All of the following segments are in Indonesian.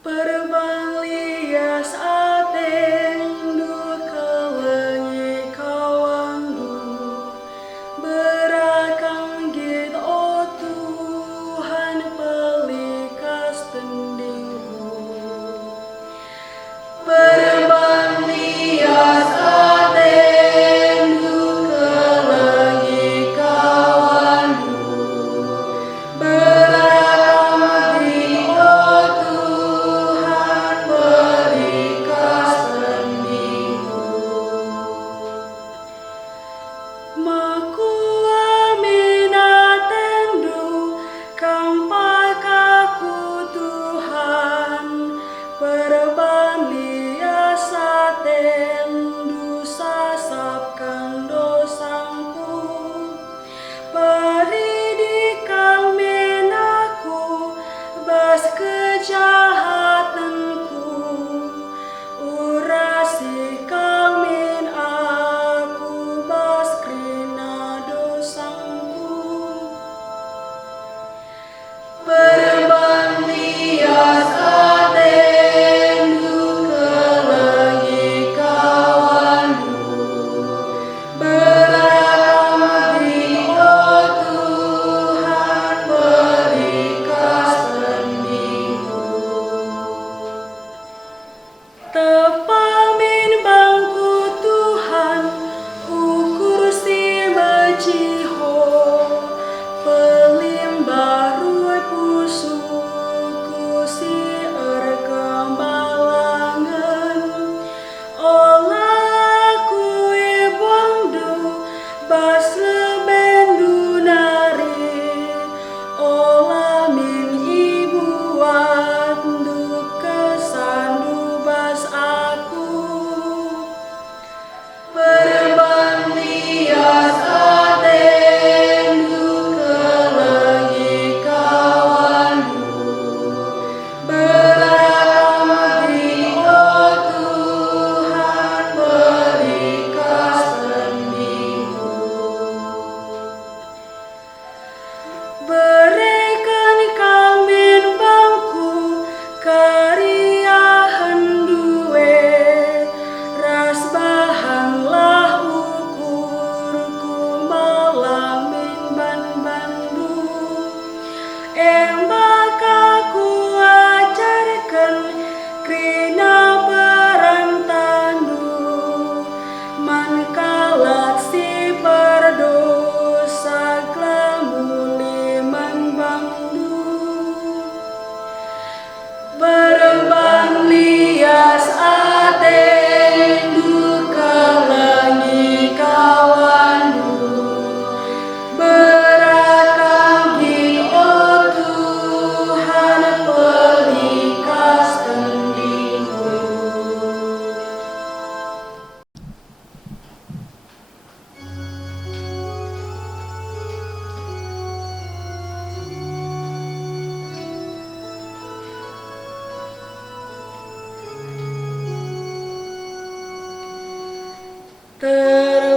Perbalias atendu kelengi kawandu berakang git o Tuhan pelikas tendingku. Perbalias atendu kelengi kawandu berakang git o Tuhan pelikas tendingku. Makua minatendu kampakaku Tuhan perbalias atendu sasapkan dosaku peridikan menaku bas kejahatanku urasi kamin aku bas krina dosaku. Perbalias atendu kelengi kawandu berakang git o Tuhan pelikas tendingku. Tepamin bangku Tuhan ukur si mejiho pelim baru pusuku si erkembalangan olah kue bongdu bas lebendu nari olah min ibuat du kesandu bas aku. Perbalias atendu kelengi kawandu berakang git o Tuhan pelikas tendingku. Berikan kamin bangku karya hendue ras bahanlah ukurku malamin ban-bandu embak aku ajarkan krina perantandu mankalat si perdosa glamuli manbangdu. Perbalias atendu kelengi kawandu berakang git o Tuhan pelikas tendingku.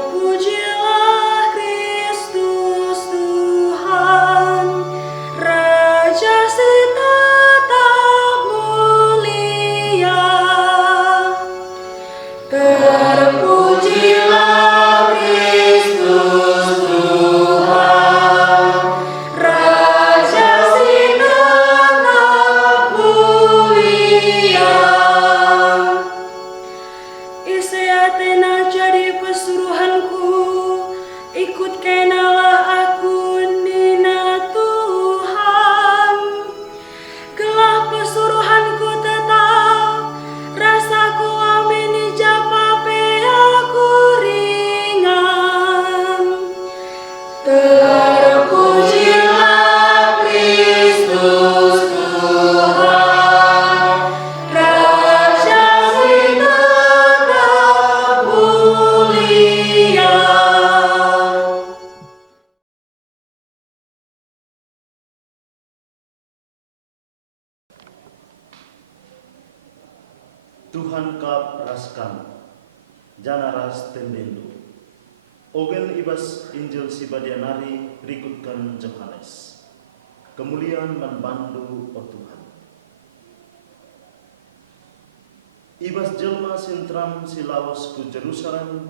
Terpujilah Kristus Tuhan, Raja si tetap mulia. Terpujilah Kristus Tuhan, Raja si tetap mulia. Isi Athena jadi pesuruhanku, ikut kenalah aku nina Tuhan. Gelah pesuruhanku tetap, rasaku amini japape aku ringan. Terpujilah Kristus Tuhan, Raja si tetap mulia. Tuhan kap raskan jana ras tendendo ogen ibas Injil si badianari rikutkan Johannes kemuliaan man bandu o Tuhan. Ibas jelma sentram silawas ku Jerusalem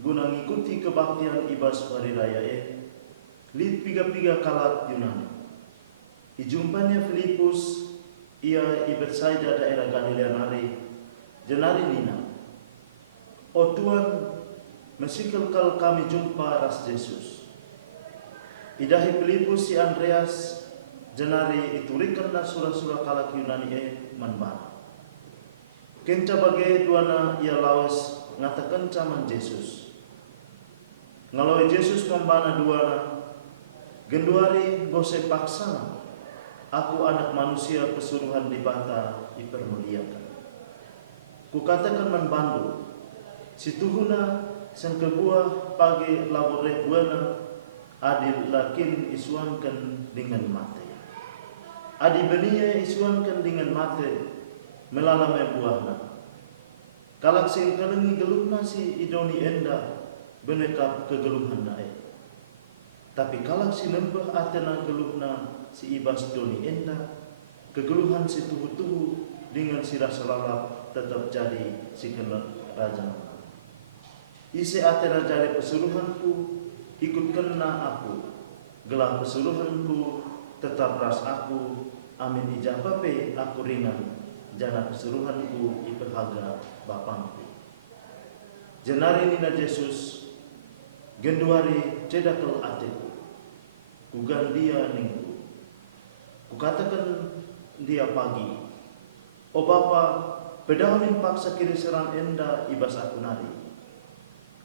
guna ngikuti kebaktian ibas hari raya lit piga-piga kalat Yunani. Ijumpanya Filipus ia i Betsaida daerah Galilea nari jenari nina. O Tuhan, mesikelkal kami jumpa ras Yesus. Idahi Filipus si Andreas jenari iturikan na surah-surah kalak Yunani manbana. Kenca bagai duana ia lawas ngatakan caman Yesus. Ngaloi Yesus membana duana, genduari gose paksana, aku anak manusia pesuruhan di bata dipermuliakan. Kukatakan manbandu, si tuhuna sang kebuah pagi labore buana, adil lakin isuankan dengan mate. Adi benia isuankan dengan mate, melalame buahna. Kalak sing kalengi geluhna si idoni enda benekap kegeluhan nae. Tapi kalak si nembah atena geluhna si ibas doni enda, kegeluhan si tuhu-tuhu dengan si rasa lalap tetap jadi si kena raja. Isi atena jadi pesuruhanku, ikut kena aku. Gelah pesuruhanku tetap ras aku, amin ijabape aku ringan. Jana kesuruhanku iperhaga bapangku. Jenari nina Yesus, genduari cedakel atiku, kugandia ningku. Kukatakan dia pagi, o Bapa, pedahamin paksa kiri seram enda ibas aku nari.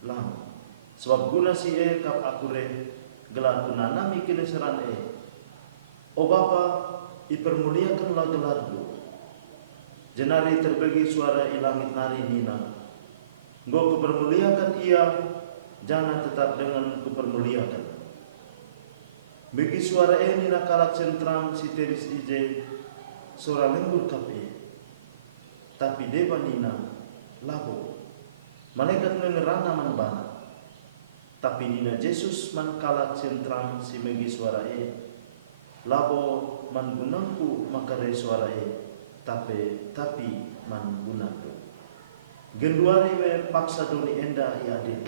Lang, sebab guna si kap aku re, gelar kunanami kiri seran O Bapa, ipermuliakanlah gelarku. Jenari terbagi suara ilangit nari nina. Nggo kupermuliakan ia, jangan tetap dengan kupermuliakan. Bagi suara nina kalak sentram si teris ije, suara lembur kape. Tapi dewa nina, labo, malaikat mengerana manbana. Tapi nina Yesus man kalak sentram si megi suara labo man gunangku makare suara tapi man gunaku. Genduari me paksa doni enda ia adil.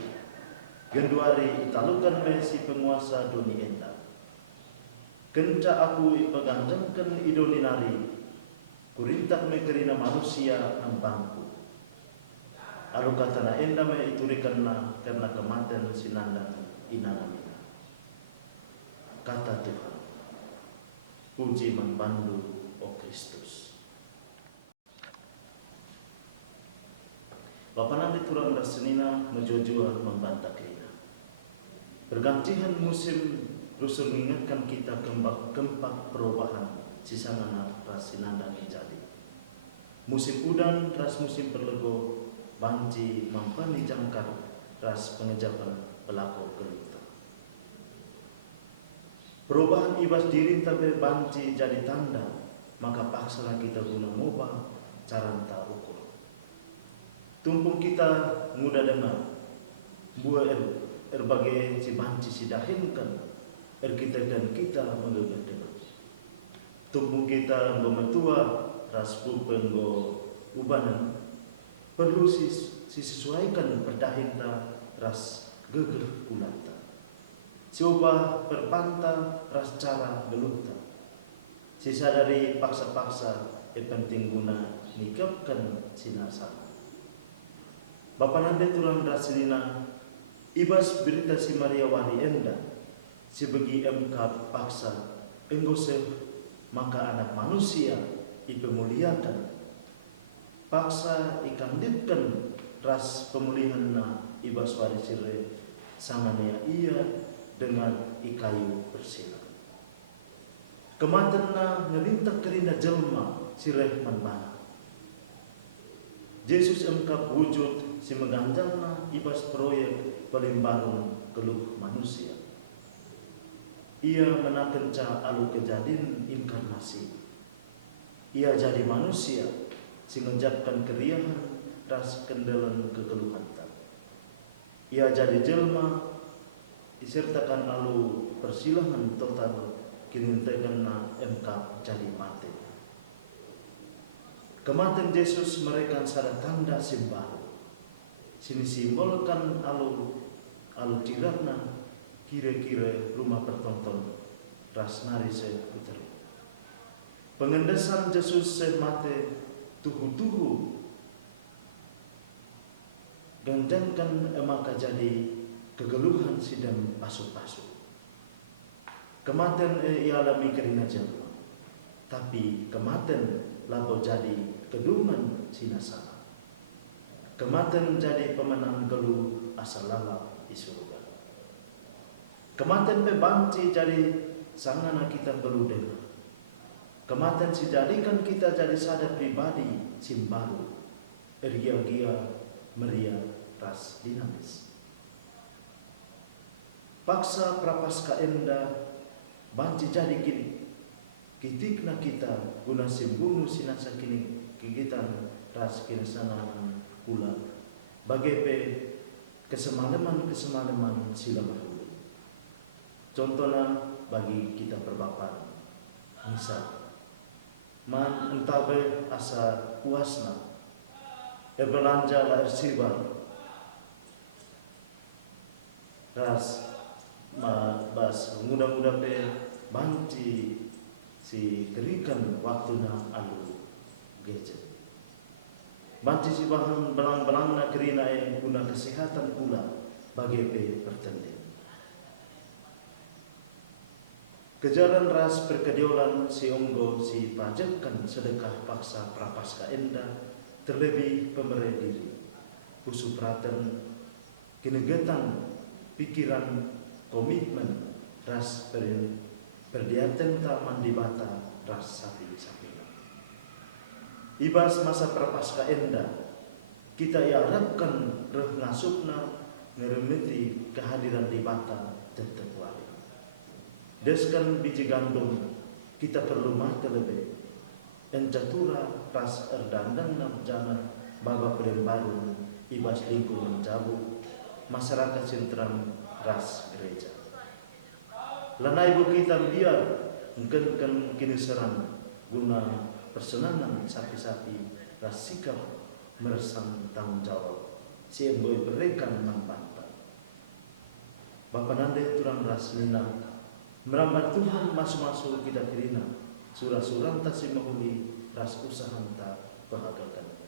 Genduari italukan me si penguasa doni enda. Kenca aku ipaganjangkan idoni nari, kurintak me kerina manusia ambangku. Alu katana enda me iturikan na karena kematian sinanda inanamina. Kata Tuhan, puji membandu o Kristus. Bapa nanti turang rasenina menjojua membantah kita. Pergantian musim rusul mengingatkan kita gempa perubahan sisangana rasinanda jadi. Musim udan ras musim perlego banci mampani jangkar ras pengejapan pelaku geluta. Perubahan ibas diri tabe banci jadi tanda, maka paksalah kita guna moba caranta ukur. Tumpung kita muda dengar, buah erbagai si banci si dahinkan, kita dan kita menggegah dengar. Tumpung kita memetua raspu penggo ubanan, perlu sesuaikan perdahinta ras gegeh ulata. Coba perpanta ras cara geluta. Sisa dari paksa-paksa penting guna nikapkan sinasana. Bapa nande turang rasilina ibas berita si Maria wari enda si bagi MK paksa enggoseh maka anak manusia ipemuliakan paksa ikanditkan ras pemulihan na ibas wari sire sangania ia dengan ikayu bersila. Kematian na ngerintak kerina jelma sireh manbana. Yesus engkap wujud si meganjalna ibas proyek pelimbangun keluh manusia. Ia menakenca alu kejadian inkarnasi. Ia jadi manusia si menjapkan keriahan ras kendalan kekeluhan. Ia jadi jelma disertakan alu persilangan total kinintekan na MK jadi mati. Kematian Yesus mereka sada tanda simbaru. Sini simbolkan alu tiratna kira-kira rumah pertonton ras nari seputar. Pengendesan Yesus semate tuhu-tuhu ganjankan maka jadi kegeluhan sidang pasuk-pasuk. Kematian alami kerina jama, tapi kematian labo jadi keduman sinasana. Kematian jadi pemenang geluh asal lala di surga. Kematian bebanci jadi sangana kita beludena. Kematian si jadikan kita jadi sadar pribadi simbaru, ergia-gia, meriah, ras dinamis. Paksa prapaskah enda banci jadi kini. Kitikna kita guna simbunu sinasa kini kegiatan ras kinasanaan kula bagai kesemalaman sila bahulu. Contohnya bagi kita perbapan, misal man entabe asa puasna belanja lahir sibar ras bas mudah-mudah pe banci si kerikan waktuna alu gadget. Banci si bahan belang-belangna kerina guna kesehatan pula bagi pe pertanding. Kejaran ras perkediolan si onggo si pajakan sedekah paksa prapaskah enda terlebih pemerintah diri. Pusu praten kinegetan pikiran komitmen ras perdiatan taman di bata ras sapi-sapi. Ibas masa prapaskah enda kita harapkan reh ngasupna ngeremeti kehadiran di bata tetap wali. Deskan biji gandum kita perlu mata lebih encatura ras erdandang nam jana baba baru ibas lingkungan jabu masyarakat sentram ras gereja. Lana ibu kita biar engken kini serang guna persenangan sapi-sapi ras sikap meresang tanggung jawab si emboy berikan manfaat. Bapa nande turang ras nina merambat Tuhan masuk-masuk kita kirina surah-surah tak si mahuli ras usaha tak bahagakan.